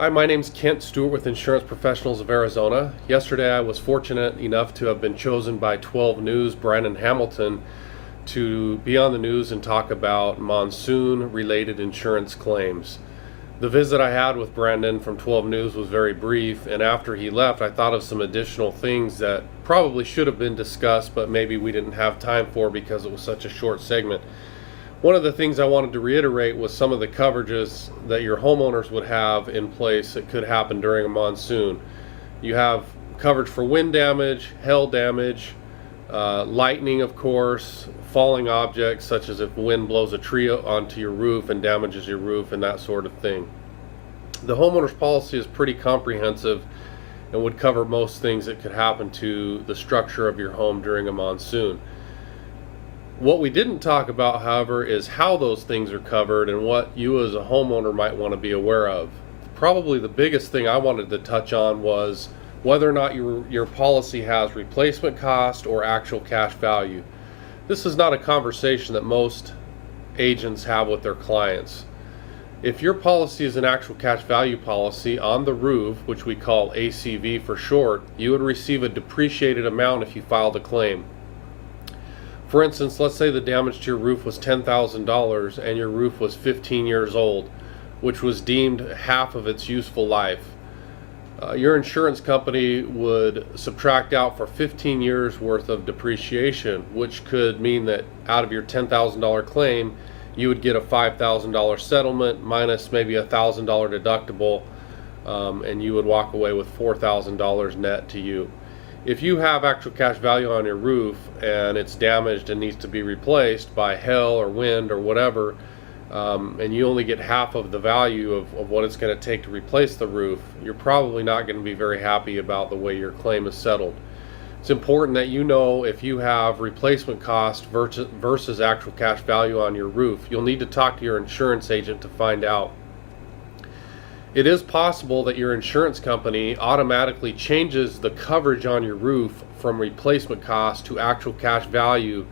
Hi, my name's Kent Stewart with Insurance Professionals of Arizona. Yesterday I was fortunate enough to have been chosen by 12 News, Brandon Hamilton, to be on the news and talk about monsoon related insurance claims. The visit I had with Brandon from 12 News was very brief, and after he left I thought of some additional things that probably should have been discussed, but maybe we didn't have time for because it was such a short segment. One of the things I wanted to reiterate was some of the coverages that your homeowners would have in place that could happen during a monsoon. You have coverage for wind damage, hail damage, lightning, of course, falling objects such as if wind blows a tree onto your roof and damages your roof and that sort of thing. The homeowner's policy is pretty comprehensive and would cover most things that could happen to the structure of your home during a monsoon. What we didn't talk about, however, is how those things are covered and what you as a homeowner might want to be aware of. Probably the biggest thing I wanted to touch on was whether or not your policy has replacement cost or actual cash value. This is not a conversation that most agents have with their clients. If your policy is an actual cash value policy on the roof, which we call ACV for short, you would receive a depreciated amount if you filed a claim. For instance, let's say the damage to your roof was $10,000 and your roof was 15 years old, which was deemed half of its useful life. Your insurance company would subtract out for 15 years worth of depreciation, which could mean that out of your $10,000 claim, you would get a $5,000 settlement minus maybe a $1,000 deductible, and you would walk away with $4,000 net to you. If you have actual cash value on your roof and it's damaged and needs to be replaced by hail or wind or whatever, and you only get half of the value of what it's going to take to replace the roof, you're probably not going to be very happy about the way your claim is settled. It's important that you know if you have replacement cost versus actual cash value on your roof. You'll need to talk to your insurance agent to find out. It is possible that your insurance company automatically changes the coverage on your roof from replacement cost to actual cash value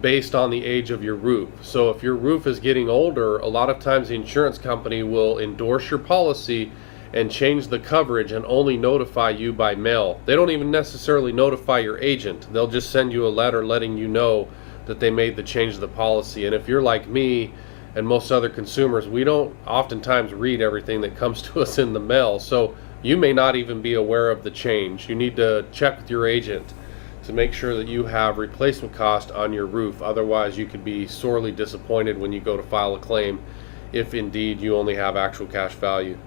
based on the age of your roof. So if your roof is getting older, a lot of times the insurance company will endorse your policy and change the coverage and only notify you by mail. They don't even necessarily notify your agent. They'll just send you a letter letting you know that they made the change of the policy. And if you're like me and most other consumers, we don't oftentimes read everything that comes to us in the mail, so you may not even be aware of the change. You need to check with your agent to make sure that you have replacement cost on your roof. Otherwise, you could be sorely disappointed when you go to file a claim if indeed you only have actual cash value.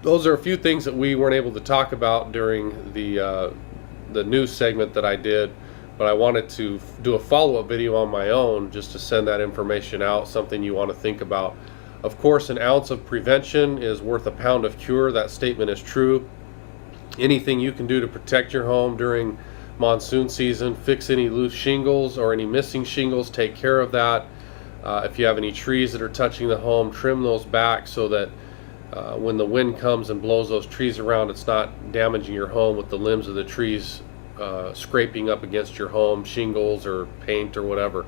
Those are a few things that we weren't able to talk about during the news segment that I did, but I wanted to do a follow-up video on my own just to send that information out, something you want to think about. Of course, an ounce of prevention is worth a pound of cure. That statement is true. Anything you can do to protect your home during monsoon season, fix any loose shingles or any missing shingles, take care of that. If you have any trees that are touching the home, trim those back so that when the wind comes and blows those trees around, it's not damaging your home with the limbs of the trees scraping up against your home, shingles or paint or whatever.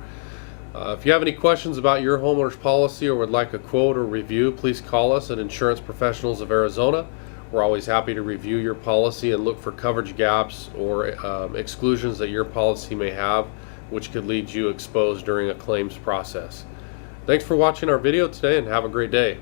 If you have any questions about your homeowner's policy or would like a quote or review, please call us at Insurance Professionals of Arizona. We're always happy to review your policy and look for coverage gaps or exclusions that your policy may have, which could lead you exposed during a claims process. Thanks for watching our video today and have a great day.